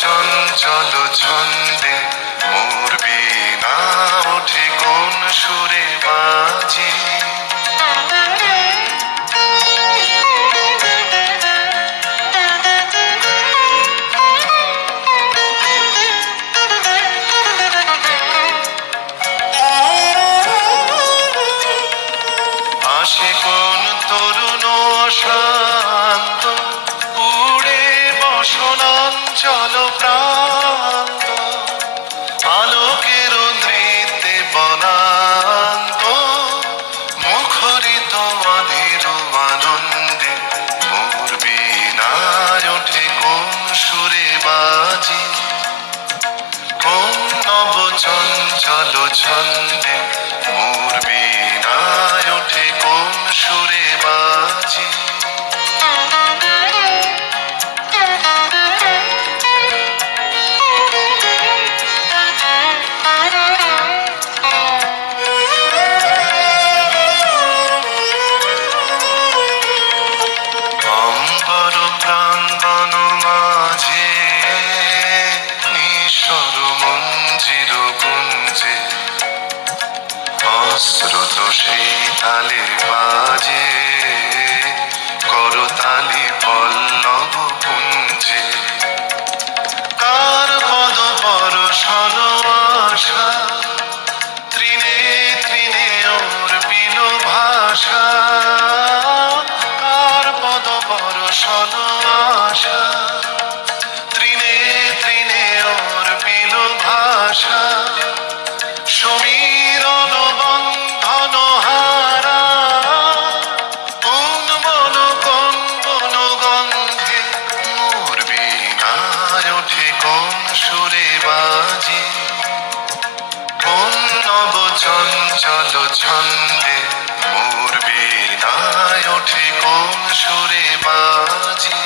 চঞ্চল ছন্দে মোর বীণা ওঠে কোন সুরে বাজে। আসে কোন তরুণ শান্ত উড়ে বসনাঞ্চল প্রান্ত, আলোকের নৃত্যে বনান্ত মুখরিত অধীর আনন্দে মোর বীণায় ওঠে কোন সুরে বাজে। কোন নব চঞ্চল ছন্দে মোর বীণায় ওঠে কোন সুরে বাজে। অম্বর প্রাঙ্গণ মাঝে নিঃস্বর মঞ্জির গুঞ্জে, অশ্রুত সেই তালে বাজে করতালি পল্লব পুঞ্জে। কার পদ পরশন আশা তৃণে তৃণে ওর বিল ভাষা, কার পদ পরশন আশা তৃণে তৃণে ওর বিল ভাষা। সমীরণ বন্ধন হারা উন্মন কম্পন গন্ধে মোর বীণায় ওঠে কোন সুরে বাজে। কোন নব চঞ্চল ছন্দে মোর বীণায় ওঠে কোন সুরে বাজে।